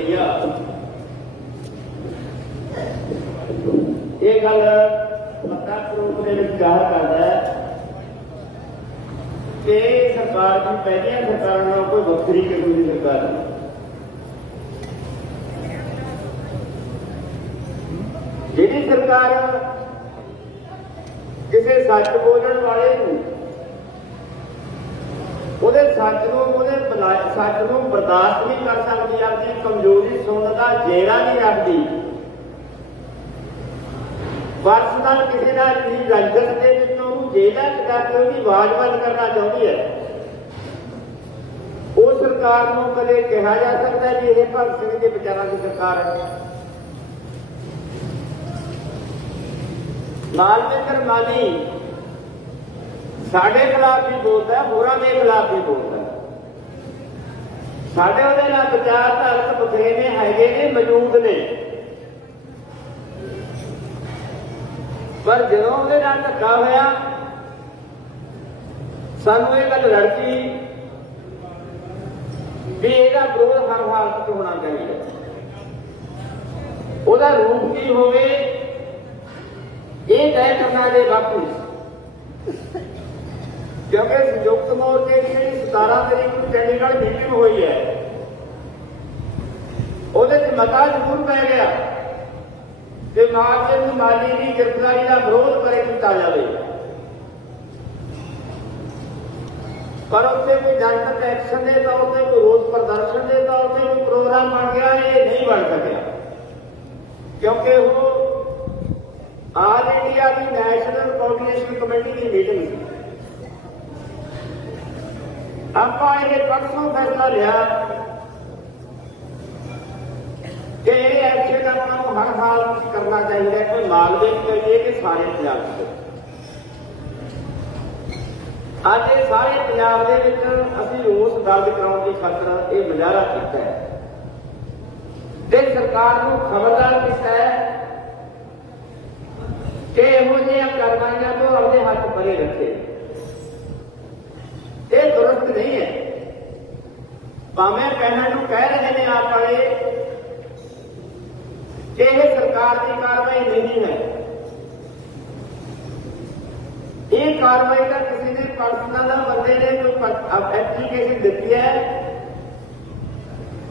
ਰਹੀ ਇਹ ਗੱਲ ਪਤਾ ਕਰੂਪ ਦੇ ਵਿੱਚ ਜ਼ਾਹਰ ਕਰਦਾ ਹੈ ਕਿ ਸਰਕਾਰ ਦੀ ਪਹਿਲੀਆਂ ਸਰਕਾਰਾਂ ਨਾਲ ਕੋਈ ਵੱਖਰੀ ਕਿਸਮ ਦੀ ਸਰਕਾਰ ਨਹੀਂ। ਜਿਹੜੀ ਸਰਕਾਰ ਕਿਸੇ ਸੱਚ ਬੋਲਣ ਵਾਲੇ ਨੂੰ, ਉਹਦੇ ਸੱਚ ਨੂੰ ਉਹਦੇ ਸੱਚ ਨੂੰ ਬਰਦਾਸ਼ਤ ਨਹੀਂ ਕਰ ਸਕਦੀ ਆਪਣੀ ਕਮਜ਼ੋਰੀ ਸੁਣਨ ਦਾ ਜੇਰਾ ਨਹੀਂ ਰੱਖਦੀ। ਵਰਸ ਨਾਲ ਕਿਸੇ ਨਾਲ ਨਹੀਂ ਰੰਜਨ ਦੇ ਵਿੱਚ ਉਹਨੂੰ ਜੇਲਾ ਚ ਕਰਕੇ ਉਹਦੀ ਆਵਾਜ਼ ਬੰਦ ਕਰਨਾ ਚਾਹੁੰਦੀ ਹੈ। ਉਹ ਸਰਕਾਰ ਨੂੰ ਕਦੇ ਕਿਹਾ ਜਾ ਸਕਦਾ ਵੀ ਇਹ ਭਗਤ ਸਿੰਘ ਦੇ ਵਿਚਾਰਾਂ ਦੀ ਸਰਕਾਰ ਹੈ। ਮਾਲਵਿੰਦਰ ਮਾਲੀ ਸਾਡੇ ਖਿਲਾਫ ਵੀ ਬੋਲਦਾ ਹੈ, ਹੋਰਾਂ ਦੇ ਖਿਲਾਫ ਵੀ ਬੋਲਦਾ ਸਾਡੇ ਉਹਦੇ ਨਾਲ ਵਿਚਾਰ ਵਿਚਾਰਧਾਰਕ ਬਥੇਰੇ ਹੈਗੇ ਨੇ, ਮੌਜੂਦ ਨੇ। ਪਰ ਜਦੋਂ ਉਹਦੇ ਨਾਲ ਧੱਕਾ ਹੋਇਆ, ਸਾਨੂੰ ਇਹ ਗੱਲ ਲੜਕੀ ਵੀ ਇਹਦਾ ਵਿਰੋਧ ਹਰ ਹਾਲਤ 'ਚ ਹੋਣਾ ਚਾਹੀਦਾ। ਉਹਦਾ ਰੂਪ ਕੀ ਹੋਵੇ, ਇਹ ਤੈਅ ਕਰਨਾ ਦੇ ਬਾਪੂ। ਕਿਉਂਕਿ ਸੰਯੁਕਤ ਮੋਰਚੇ ਦੀ 17 ਤਰੀਕ ਨੂੰ ਚੰਡੀਗੜ੍ਹ ਮੀਟਿੰਗ ਹੋਈ ਹੈ। ਉਹਦੇ 'ਚ ਮਤਾ ਜ਼ਰੂਰ ਪੈ ਗਿਆ ਕਿ ਮਾਰਜਨ ਦੀ ਮਾਲੀ ਦੀ ਗ੍ਰਿਫਤਾਰੀ ਦਾ ਵਿਰੋਧ ਕਰੇ ਕੀਤਾ ਜਾਵੇ। ਪਰ ਉੱਥੇ ਕੋਈ ਜਨਤਕ ਐਕਸ਼ਨ ਦੇ ਤੌਰ ਤੇ, ਕੋਈ ਰੋਸ ਪ੍ਰਦਰਸ਼ਨ ਦੇ ਤੌਰ ਤੇ, ਕੋਈ ਪ੍ਰੋਗਰਾਮ ਬਣ ਗਿਆ, ਇਹ ਨਹੀਂ ਬਣ ਸਕਿਆ। ਕਿਉਂਕਿ ਉਹ ਆਲ ਇੰਡੀਆ ਦੀ ਨੈਸ਼ਨਲ ਕੋਆਰਡੀਨੇਸ਼ਨ ਕਮੇਟੀ ਦੀ ਮੀਟਿੰਗ ਸੀ। ਆਪਾਂ ਇਹ ਪਰਸੋਂ ਫੈਸਲਾ ਲਿਆ ਕਿ ਇਹ ਐਕਸ਼ਨ ਆਪਾਂ ਨੂੰ ਹਰ ਹਾਲ ਵਿੱਚ ਕਰਨਾ ਚਾਹੀਦਾ ਕੋਈ ਮਾਲਵੇ ਚ ਕਰੀਏ ਕਿ ਸਾਰੇ ਪੰਜਾਬ ਚ ਅੱਜ ਇਹ ਸਾਰੇ ਪੰਜਾਬ ਦੇ ਵਿੱਚ ਅਸੀਂ ਰੋਸ ਦਰਜ ਕਰਾਉਣ ਦੀ ਖਾਤਰ ਇਹ ਮੁਜ਼ਾਹਰਾ ਕੀਤਾ ਹੈ। ਤੇ ਸਰਕਾਰ ਨੂੰ ਖਬਰਦਾਰ ਕੀਤਾ ਹੈ ਕਿ ਇਹੋ ਜਿਹੀਆਂ ਕਾਰਵਾਈਆਂ ਤੋਂ ਆਪਣੇ ਹੱਥ ਪਰੇ ਰੱਖੇ। ਇਹ ਦੁਰਸਤ ਨਹੀਂ ਹੈ। ਭਾਵੇਂ ਕਹਿਣ ਨੂੰ ਕਹਿ ਰਹੇ ਨੇ ਆਪ ਵਾਲੇ, ਕਿ ਇਹ ਸਰਕਾਰ ਦੀ ਕਾਰਵਾਈ ਨਹੀਂ ਹੈ। ਇਹ ਕਾਰਵਾਈ ਤਾਂ ਕਿਸੇ ਨੇ ਪਰਸਨਲ ਬੰਦੇ ਨੇ ਕੋਈ ਐਪਲੀਕੇਸ਼ਨ ਦਿੱਤੀ ਹੈ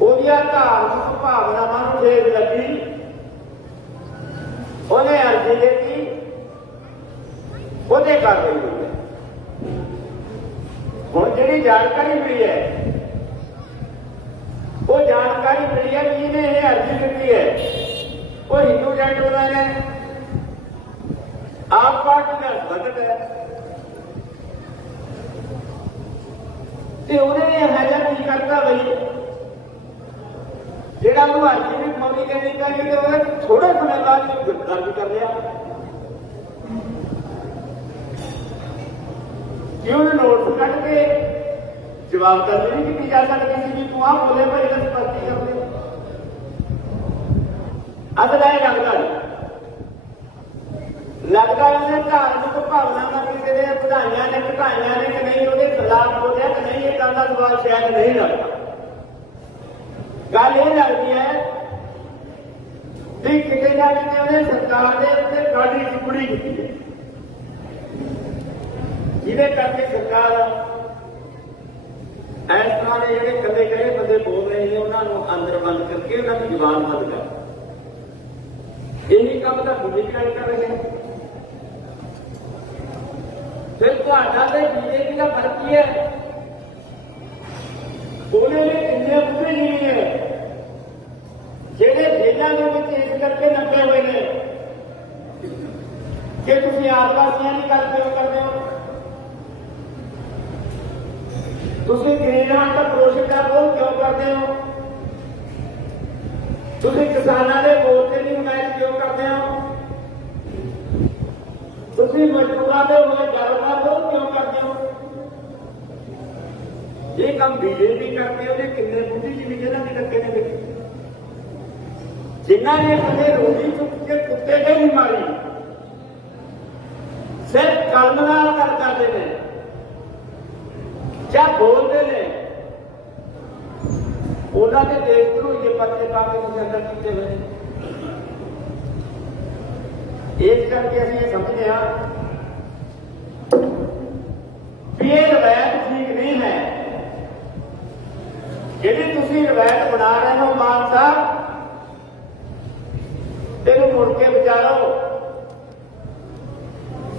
ਉਹਦੀਆਂ ਧਾਰਮਿਕ ਭਾਵਨਾਵਾਂ ਨੂੰ ਠੇਸ ਲੱਗੀ। ਉਹਨੇ ਅਰਜ਼ੀ ਦਿੱਤੀ, ਉਹਦੇ ਕਾਰਵਾਈ ਹੋਈ ਹੁਣ ਜਿਹੜੀ ਜਾਣਕਾਰੀ ਮਿਲੀ ਹੈ, ਉਹ ਜਾਣਕਾਰੀ ਮਿਲੀ ਹੈ ਕਿ ਇਹਨੇ ਇਹ ਅਰਜ਼ੀ ਦਿੱਤੀ ਹੈ? ਉਹ ਹਿੰਦੂ ਜੈਂਟਲਮੈਨ ਹੈ। ਆਪ ਪਾਰਟੀ ਦਾ ਸੰਗਠਨ ਹੈ। ਤੇ ਉਹਨੇ ਇਹ ਹੈਗਾ ਕੀ ਕਰਦਾ ਬਈ। ਜਿਹੜਾ ਉਹ ਅਰਜ਼ੀ ਵੀ ਫੌਰੀ ਕਰਨੀ ਚਾਹੀਦੀ ਤੇ ਉਹਨੇ ਥੋੜੇ ਸਮੇਂ ਬਾਅਦ ਹੀ ਗ੍ਰਿਫਤਾਰ ਵੀ ਕਰ ਲਿਆ। ਉਹਨੇ ਨੋਟਿਸ ਕੱਢ ਕੇ ਜਵਾਬ ਦਰਜ ਨਹੀਂ ਕੀਤੀ ਜਾ ਸਕਦੀ ਸੀ ਵੀ ਤੂੰ ਆਹ ਬੋਲੇ ਭਾਈ ਇਹਦਾ ਸਪਸ਼ਟੀ ਕਰ ਦੇ ਅਗਲਾ ਇਹ ਲੱਗਦਾ ਨਹੀਂ ਲੱਗਦਾ ਉਹਨੇ ਧਾਰਮਿਕ ਭਾਵਨਾਵਾਂ ਕਿਸੇ ਦੇ ਵਧਾਈਆਂ ਨੇ ਘਟਾਈਆਂ ਨੇ ਕਿ ਨਹੀਂ ਉਹਦੇ ਖਿਲਾਫ ਬੋਲਿਆ ਕਿ ਨਹੀਂ ਇਹ ਗੱਲ ਦਾ ਸਵਾਲ ਸ਼ਾਇਦ ਨਹੀਂ ਲੱਗਦਾ ਗੱਲ ਇਹ ਲੱਗਦੀ ਹੈ ਵੀ ਕਿਤੇ ਨਾ ਕਿਤੇ ਉਹਨੇ ਸਰਕਾਰ ਦੇ ਉੱਤੇ ਗਾੜੀ ਟਿੱਪਣੀ ਕੀਤੀ ਹੈ ਜਿਹਦੇ ਕਰਕੇ ਸਰਕਾਰ ਇਸ ਤਰ੍ਹਾਂ ਦੇ ਜਿਹੜੇ ਕੱਲੇ ਕਹੇ ਬੰਦੇ ਬੋਲ ਰਹੇ ਨੇ, ਉਹਨਾਂ ਨੂੰ ਅੰਦਰ ਬੰਦ ਕਰਕੇ ਉਹਨਾਂ ਦੀ ਜ਼ੁਬਾਨ ਬੰਦ ਕਰ। ਇਹੀ ਕੰਮ ਤਾਂ ਭੂਮਿਕਾ ਕਰ ਰਹੇ ਨੇ। ਫਿਰ ਤੁਹਾਡਾ ਤੇ ਬੀਜੇਪੀ ਦਾ ਫ਼ਰਕ ਕੀ ਹੈ? ਉਹਨੇ ਨੇ ਕਿੰਨੇ ਬੁੱਢੇ ਨਹੀਂ ਹੈ ਜਿਹੜੇ ਜੇਲਾਂ ਦੇ ਵਿੱਚ ਇਸ ਕਰਕੇ ਨੱਪੇ ਹੋਏ ਨੇ। ਕਿ ਤੁਸੀਂ ਆਦਿਵਾਸੀਆਂ ਦੀ ਗੱਲ ਕਿਉਂ ਕਰਦੇ ਹੋ? ਤੁਸੀਂ ਗ੍ਰੀਨਹਾਊਸ ਦਾ ਕਰ ਦਾ ਵਿਰੋਧ ਕਿਉਂ ਕਰਦੇ ਹੋ? ਤੁਸੀਂ ਕਿਸਾਨਾਂ ਦੇ ਮੋਰਚੇ ਦੀ ਹਮਾਇਤ ਕਿਉਂ ਕਰਦੇ ਹੋ? ਤੁਸੀਂ ਮਜ਼ਦੂਰਾਂ ਦੇ ਹੋਏ ਗੱਲ ਦਾ ਕਿਉਂ ਕਰਦੇ ਹੋ? ਇਹ ਕੰਮ ਬੀਜੇਪੀ ਕਰਦੇ ਉਹਦੇ ਕਿੰਨੇ ਬੁੱਢੀ ਜੀ ਜਿਹਨਾਂ ਦੇ ਲੱਗੇ ਨੇ ਦੇਖੇ। ਜਿਨ੍ਹਾਂ ਨੇ ਕਦੇ ਰੋਟੀ ਚੁੱਕ ਕੇ ਕੁੱਤੇ ਦੇ ਨਹੀਂ ਮਾਰੀ, ਸਿਰਫ ਕਲਮ ਨਾਲ ਗੱਲ ਕਰਦੇ ਨੇ। ਜਾਂ ਬੋਲਦੇ ਨੇ। ਉਹਨਾਂ ਦੇ ਦੇਸ਼ ਧਰੋਈਏ ਪਰਚੇ ਪਾ ਕੇ ਤੁਸੀਂ ਅੰਦਰ ਕੀਤੇ ਹੋਏ ਇਸ ਕਰਕੇ ਅਸੀਂ ਇਹ ਸਮਝਦੇ ਹਾਂ ਵੀ ਇਹ ਰਵਾਇਤ ਠੀਕ ਨਹੀਂ ਹੈ। ਜਿਹੜੀ ਤੁਸੀਂ ਰਵਾਇਤ ਬਣਾ ਰਹੇ ਹੋ ਮਾਨ ਸਾਹਿਬ ਤੈਨੂੰ ਮੁੜ ਕੇ ਵਿਚਾਰੋ।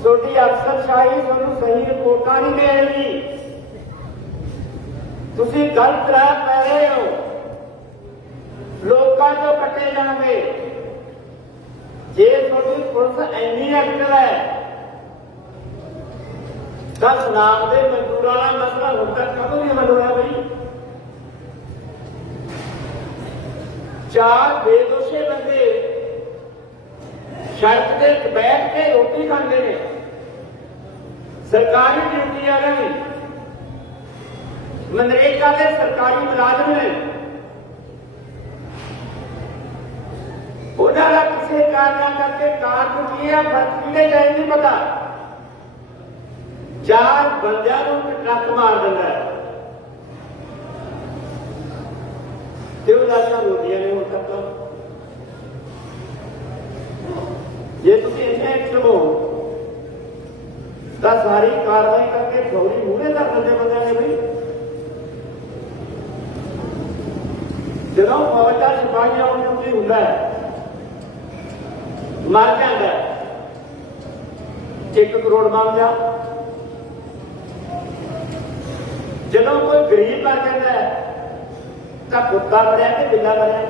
ਤੁਹਾਡੀ ਅਫਸਰਸ਼ਾਹੀ ਤੁਹਾਨੂੰ ਸਹੀ ਰਿਪੋਰਟਾਂ ਨਹੀਂ ਦੇ ਰਹੀ ਤੁਸੀਂ ਗਲਤ ਰਾਹ ਪੈ ਰਹੇ ਹੋ। ਲੋਕਾਂ ਤੋਂ ਕੱਟੇ ਜਾਣਗੇ। ਜੇ ਤੁਹਾਡੀ ਪੁਲਿਸ ਇੰਨੀ ਐਕਟਿਵ ਹੈ, ਤਾਂ ਸੁਨਾਮ ਦੇ ਮਜ਼ਦੂਰਾਂ ਦਾ ਮਸਲਾ ਹੁਣ ਤੱਕ ਕਦੋਂ ਨਹੀਂ ਹੱਲ ਹੋਇਆ ਬਈ? ਚਾਰ ਬੇਦੋਸ਼ੇ ਬੰਦੇ ਸੜਕ ਤੇ ਬੈਠ ਕੇ ਰੋਟੀ ਖਾਂਦੇ ਨੇ। ਸਰਕਾਰੀ ਡਿਊਟੀ ਵਾਲਿਆਂ ਨੇ ਮਨਰੇਗਾ ਦੇ ਸਰਕਾਰੀ ਮੁਲਾਜ਼ਮ ਨੇ ਉਹਨਾਂ ਦਾ ਕਿਸੇ ਕਾਰਨ ਕਰਕੇ ਕਾਰਨ ਕੀ ਹੈ ਫ਼ਰਕ ਕਿਹਦੇ ਜਾਏ ਨਹੀਂ ਪਤਾ ਚਾਰ ਬੰਦਿਆਂ ਨੂੰ ਇੱਕ ਟਰੱਕ ਮਾਰ ਦਿੰਦਾ ਹੈ ਤੇ ਉਹ ਲਾਸ਼ਾਂ ਰੋਦੀਆਂ ਨੇ ਹੁਣ ਤੱਕ ਜੇ ਤੁਸੀਂ ਇੰਨੇ ਐਕਟਿਵ ਹੋ ਤਾਂ ਸਾਰੀ ਕਾਰਵਾਈ ਕਰਕੇ ਫੌਰੀ ਮੂਹਰੇ ਕਰ ਦਿੰਦੇ ਬੰਦਿਆਂ ਨੇ ਬਈ ਜਦੋਂ ਫੌਜ ਦਾ ਸਿਪਾਹੀ ਆਉਣ ਡਿਊਟੀ ਹੁੰਦਾ ਹੈ। ਮਰ ਜਾਂਦਾ ਹੈ। ਇੱਕ ਕਰੋੜ ਮੰਗ ਜਾ ਜਦੋਂ ਕੋਈ ਗਰੀਬ ਮਰ ਜਾਂਦਾ ਹੈ, ਤਾਂ ਕੁੱਤਾ ਮਰਿਆ ਕਿ ਬਿੱਲਾ ਮਰਿਆ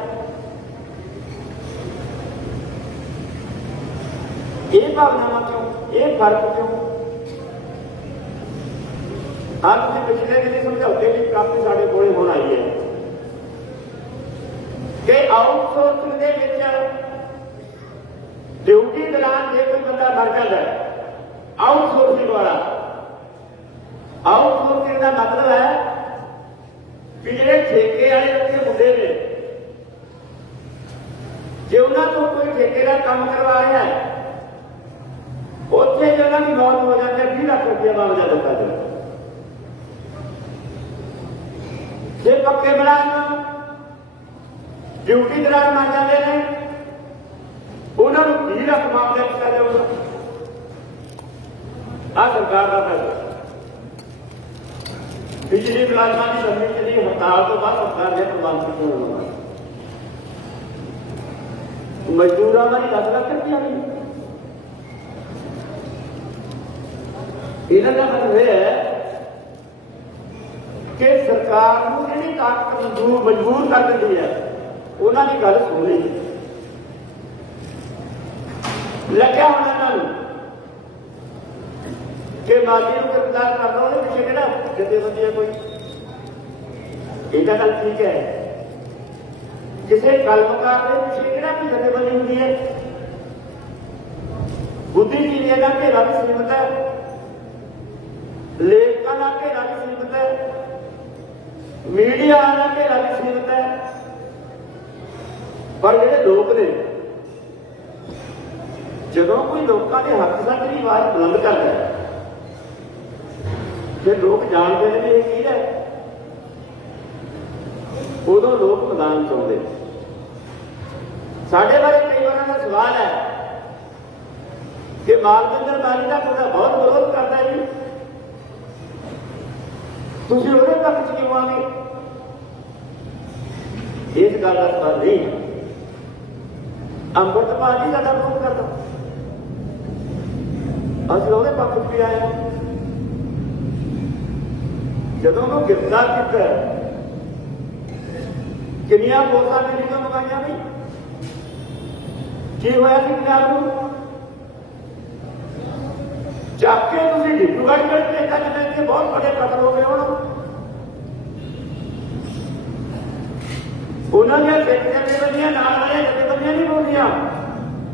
ਇਹ ਭਾਵਨਾਵਾਂ ਕਿਉਂ? ਇਹ ਫ਼ਰਕ ਕਿਉਂ? ਆਪ ਤੁਸੀਂ ਪਿਛਲੇ ਦਿਨੀ ਸਮਝਾਉਂਦੇ ਵੀ ਕਾਫੀ ਸਾਡੇ ਕੋਲੇ ਹੁਣ ਆਈ ਹੈ। ਕਿ ਆਊਟਸੋਰਸਿੰਗ ਦੇ ਵਿੱਚ, ਡਿਊਟੀ ਦੌਰਾਨ ਜੇ ਕੋਈ ਬੰਦਾ ਮਰ ਜਾਂਦਾ ਆਊਟਸੋਰਸਿੰਗ ਵਾਲਾ। ਆਊਟਸੋਰਸਿੰਗ ਦਾ ਮਤਲਬ ਹੈ ਕਿ ਜਿਹੜੇ ਠੇਕੇ ਵਾਲੇ ਉੱਥੇ ਮੁੰਡੇ ਨੇ, ਜੇ ਉਹਨਾਂ ਤੋਂ ਕੋਈ ਠੇਕੇ ਦਾ ਕੰਮ ਕਰਵਾ ਰਿਹਾ ਹੈ, ਉੱਥੇ ਜੇ ਉਹਨਾਂ ਦੀ ਮੌਤ ਹੋ ਜਾਂਦੀ ਹੈ 20 ਲੱਖ ਰੁਪਏ ਮੰਗਦਾ ਦਿੱਤਾ ਜਾਂਦਾ ਜੇ ਪੱਕੇ ਮੁਲਾਜ਼ਮ ਡਿਊਟੀ ਦੌਰਾਨ ਮਰ ਜਾਂਦੇ ਨੇ ਉਹਨਾਂ ਨੂੰ 20 ਲੱਖ ਮਾਮਲੇ ਦਿੱਤਾ ਜਾਊਗਾ ਆ ਸਰਕਾਰ ਦਾ ਫੈਸਲਾ ਬਿਜਲੀ ਮੁਲਾਜ਼ਮਾਂ ਦੀ ਲੰਮੀ ਚੱਲੀ ਹੜਤਾਲ ਤੋਂ ਬਾਅਦ ਸਰਕਾਰ ਨੇ ਪ੍ਰਬੰਧ ਕੀਤੇ ਹੋਣਾ ਮਜ਼ਦੂਰਾਂ ਦੀ 10 ਲੱਖ ਰੁਪਇਆ ਨਹੀਂ ਇਹਨਾਂ ਦਾ ਮਤਲਬ ਇਹ ਹੈ ਕਿ ਸਰਕਾਰ ਨੂੰ ਜਿਹੜੀ ਤਾਕਤ ਮਜ਼ਦੂਰ ਮਜਬੂਰ ਕਰ ਦਿੰਦੀ ਹੈ ਉਹਨਾਂ ਦੀ ਗੱਲ ਸੁਣੀ ਲੱਗਿਆ ਹੁਣ ਇਹਨਾਂ ਨੂੰ ਕਿ ਮਾਲੀ ਨੂੰ ਗ੍ਰਿਫਤਾਰ ਕਰ ਉਹਦੇ ਪਿੱਛੇ ਕਿਹੜਾ ਜਥੇਬੰਦੀ ਹੈ ਕੋਈ? ਇਹ ਤਾਂ ਗੱਲ ਠੀਕ ਹੈ। ਕਿਸੇ ਕਲਮਕਾਰ ਦੇ ਪਿੱਛੇ ਕਿਹੜਾ ਕੋਈ ਜਥੇਬੰਦੀ ਹੁੰਦੀ ਹੈ? ਬੁੱਧੀਜੀਵੀਆਂ ਦਾ ਘੇਰਾ ਵੀ ਸੀਮਤ ਹੈ। ਲੇਖਕਾਂ ਦਾ ਘੇਰਾ ਵੀ ਸੀਮਤ ਹੈ। ਮੀਡੀਆ ਦਾ ਘੇਰਾ ਵੀ ਸੀਮਤ ਪਰ ਜਿਹੜੇ ਲੋਕ ਨੇ, ਜਦੋਂ ਕੋਈ ਲੋਕਾਂ ਦੇ ਹੱਕ ਸਾਡੀ ਦੀ ਆਵਾਜ਼ ਬੁਲੰਦ ਕਰਦਾ ਹੈ ਜੇ ਲੋਕ ਜਾਣਦੇ ਨੇ ਵੀ ਇਹ ਕੀ ਹੈ। ਉਦੋਂ ਲੋਕ ਮੈਦਾਨ ਚ ਆਉਂਦੇ ਨੇ। ਸਾਡੇ ਬਾਰੇ ਕਈ ਵਾਰਾਂ ਦਾ ਸਵਾਲ ਹੈ ਕਿ ਮਾਲਵਿੰਦਰ ਮਾਲੀ ਦਾ ਤੁਹਾਡਾ ਬਹੁਤ ਵਿਰੋਧ ਕਰਦਾ ਜੀ। ਤੁਸੀਂ ਉਹਦੇ ਪੱਖ ਚ ਕਿਉਂ ਆ ਗਏ ਇਸ ਗੱਲ ਦਾ ਸਵਾਲ ਨਹੀਂ ਹੈ। ਅੰਮ੍ਰਿਤਪਾਲ ਜੀ ਸਾਡਾ ਵਿਰੋਧ ਕਰਦਾ ਅਸੀਂ ਉਹਦੇ ਪੱਖ ਚ ਵੀ ਆਏ ਹਾਂ ਜਦੋਂ ਉਹ ਗ੍ਰਿਫਤਾਰ ਕੀਤਾ ਕਿੰਨੀਆਂ ਪੋਸਟਾਂ ਨੇ ਜਦੋਂ ਮੰਗਾਈਆਂ ਵੀ ਕੀ ਹੋਇਆ ਸੀ ਪੰਜਾਬ ਨੂੰ ਚੱਕ ਕੇ ਤੁਸੀਂ ਡਿਪੂਗੜ ਕਰਕੇ ਤਾਂ ਜਿਵੇਂ ਕਿ ਬਹੁਤ ਵੱਡੇ ਕਤਲ ਹੋ ਗਏ ਹੁਣ ਉਹਨਾਂ ਦੀਆਂ ਸਿੱਖਿਆ ਦੇ ਬੰਦੀਆਂ ਨਾਲ ਵਾਲੇ ਜੱਥੇ ਬੰਦੀਆਂ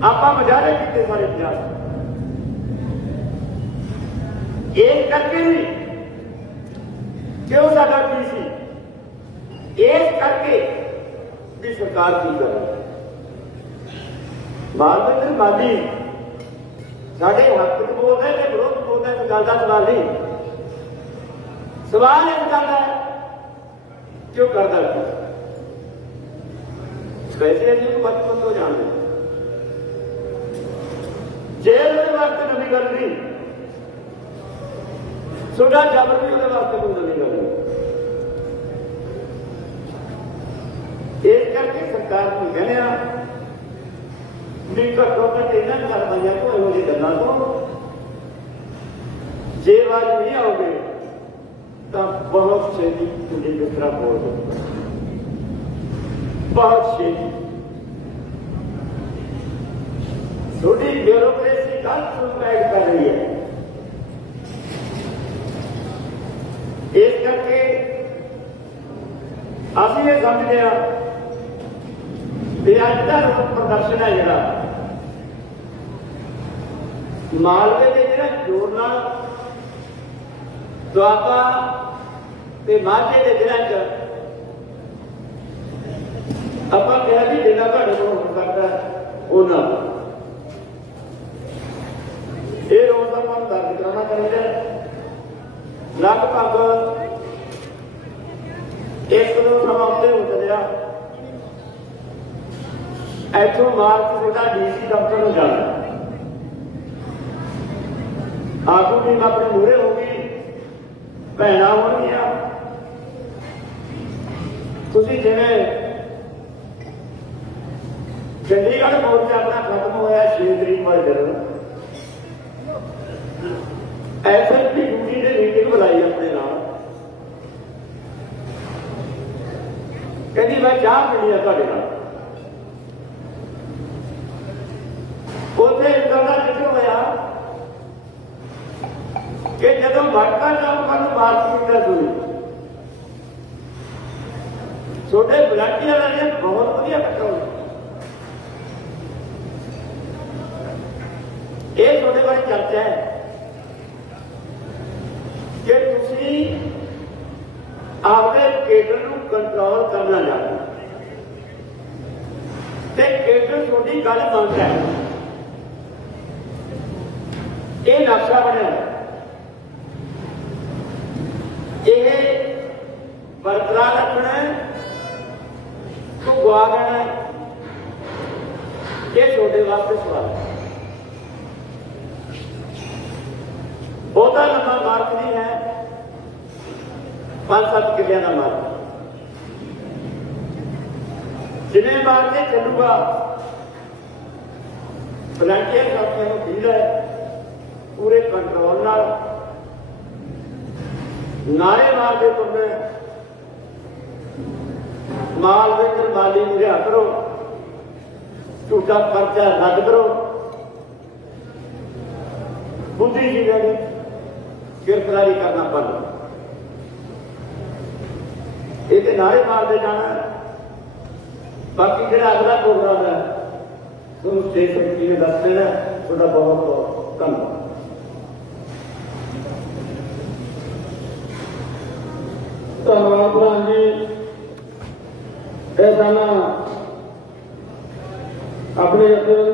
ਨਹੀਂ ਬੋਲਦੀਆਂ ਆਪਾਂ ਮਜਾਰੇ ਕੀਤੇ ਸਾਰੇ ਪੰਜਾਬ ਇਹ ਕਰਕੇ ਵੀ ਕਿਉਂ ਸਾਡਾ ਕੀ ਸੀ ਇਸ ਕਰਕੇ ਵੀ ਸਰਕਾਰ ਕੀ ਕਰ ਰਹੀ ਹੈ ਮਾਲਵਿੰਦਰ ਮਾਲੀ ਸਾਡੇ ਹੱਕ ਚ ਬੋਲਦਾ ਤੇ ਵਿਰੋਧ ਬੋਲਦਾ ਇਸ ਗੱਲ ਦਾ ਸਵਾਲ ਨਹੀਂ ਸਵਾਲ ਇਸ ਗੱਲ ਦਾ ਹੈ ਕਿਉਂ ਕਰਦਾ ਹੈ ਵੈਸੇ ਅਸੀਂ ਨੂੰ ਬਚਪਨ ਤੋਂ ਜਾਣਦੇ ਜੇਲ੍ਹ ਦੇ ਵਾਸਤੇ ਨਵੀਂ ਗੱਲ ਨਹੀਂ। ਸੁਦਾ ਜਬਰ ਵੀ ਉਹਦੇ ਵਾਸਤੇ ਕੋਈ ਨਵੀਂ ਗੱਲ ਨਹੀਂ। ਇਸ ਕਰਕੇ ਸਰਕਾਰ ਨੂੰ ਕਹਿੰਦੇ ਆ ਵੀ ਘੱਟੋ ਘੱਟ ਇਹਨਾਂ ਕਾਰਵਾਈਆਂ ਤੋਂ ਇਹੋ ਜਿਹੀ ਗੱਲਾਂ ਤੋਂ। ਜੇ ਵਾਜ ਨਹੀਂ ਆਓਗੇ ਤਾਂ ਬਹੁਤ ਛੇਤੀ ਤੁਸੀਂ ਬਿਸਤਰਾ ਬੋਲ ਦੋ ਬਹੁਤ ਛੇਤੀ। ਤੁਹਾਡੀ ਬਿਊਰੋਕ੍ਰੇਸੀ ਕੱਲ ਸੁਸਾਈਡ ਕਰ ਰਹੀ ਹੈ। ਇਸ ਕਰਕੇ ਅਸੀਂ ਇਹ ਸਮਝਦੇ ਆ ਕਿ ਅੱਜ ਦਾ ਰੋਸ ਪ੍ਰਦਰਸ਼ਨ ਹੈ ਜਿਹੜਾ। ਮਾਲਵੇ ਦੇ ਜਿਹੜਾ ਜੋਰ ਨਾਲ ਦੁਆਬਾ ਤੇ ਮਾਝੇ ਦੇ ਦਿਨਾਂ ਚ ਆਪਾਂ ਕਿਹਾ ਜੀ ਜਿੰਨਾ ਘੱਟ ਨੂੰ ਹੋ ਸਕਦਾ ਉਹਨਾਂ ਇਹ ਰੋਜ਼ ਦਾ ਮਨ ਦਰਜ ਕਰਾਉਣਾ ਚਾਹੀਦਾ ਲਗਭਗ ਇੱਕ ਦੋ ਸਮਾਂ ਉੱਤੇ ਹੋ ਮਾਰਚ ਤੁਹਾਡਾ ਡੀਸੀ ਦਫ਼ਤਰ ਨੂੰ ਜਾਣਾ। ਆਗੂ ਵੀ ਆਪਣੇ ਮੂਹਰੇ ਹੋ ਗਈ, ਭੈਣਾਂ ਹੋਣਗੀਆਂ। ਤੁਸੀਂ ਜਿਵੇਂ ਚੰਡੀਗੜ੍ਹ ਮੋਰਚਾ ਆਪਣਾ ਖਤਮ ਹੋਇਆ 6 ਤਰੀਕ ਨੂੰ ਐਸਐਸਪੀ ਡਿਊਟੀ ਦੇ ਮੀਟਿੰਗ ਬੁਲਾਈ ਆਪਣੇ ਨਾਲ ਕਹਿੰਦੀ ਮੈਂ ਚਾਹ ਪੀਣੀ ਆ ਤੁਹਾਡੇ ਨਾਲ ਉੱਥੇ ਇੰਦਰ ਦਾ ਜ਼ਿਕਰ ਹੋਇਆ ਕਿ ਜਦੋਂ ਭਟਕਾ ਜਾਮ ਕਰਨ ਬਾਤ ਕੀਤਾ ਹੋਈ ਛੋਟੇ ਬਲੱਡੀਆਂ ਨੇ ਬਹੁਤ ਵਧੀਆ ਕੱਟਾ ਹੋਇਆ ਇਹ ਤੁਹਾਡੇ ਬਾਰੇ ਚਰਚਾ ਹੈ ਕਿ ਤੁਸੀਂ ਆਪਦੇ ਕੇਡਰ ਨੂੰ ਕੰਟਰੋਲ ਕਰਨਾ ਜਾਣਦੇ ਤੇ ਕੇਡਰ ਤੁਹਾਡੀ ਗੱਲ ਮੰਨਦਾ ਹੈ। ਇਹ ਨਕਸ਼ਾ ਬਣਿਆ ਇਹ ਬਰਕਰਾਰ ਰੱਖਣਾ ਹੈ ਤੋਂ ਗਵਾ ਦੇਣਾ ਇਹ ਤੁਹਾਡੇ ਵਾਸਤੇ ਸਵਾਲ ਹੈ। 7-7 ਕਿੱਲਿਆਂ ਦਾ ਮਾਲ। ਜਿਵੇਂ ਬਾਅਦ ਤੇ ਚੱਲੂਗਾ ਵਲੰਟੀਅਰ ਸਾਥੀਆਂ ਨੂੰ ਦਿੰਦਾ ਪੂਰੇ ਕੰਟਰੋਲ ਨਾਲ। ਨਾਰੇ ਮਾਰਦੇ ਤੁਰਦੇ ਮਾਲ ਦੇ ਕਰਮਾਲੀ ਨੂੰ ਰਿਹਾ ਕਰੋ। ਝੂਠਾ ਖਰਚਾ ਰੱਦ ਕਰੋ। ਬੁੱਧੀ ਜੀਵਾਂ ਦੀ ਕਿਰਤਦਾਰੀ ਕਰਨਾ ਬੰਦ। ਇਹਦੇ ਨਾਰੇ ਮਾਰਦੇ ਜਾਣਾ। ਬਾਕੀ ਜਿਹੜਾ ਅਗਲਾ ਪ੍ਰੋਗਰਾਮ ਹੈ, ਤੁਹਾਨੂੰ ਸਟੇਜ ਕਮੇਟੀ ਨੇ ਦੱਸ ਦੇਣਾ। ਤੁਹਾਡਾ ਬਹੁਤ ਬਹੁਤ ਧੰਨਵਾਦ। ਧੰਨਵਾਦ ਭਰਾ ਜੀ। ਇਹ ਸਨ ਆਪਣੇ ਜਥੇਬੰਦੀ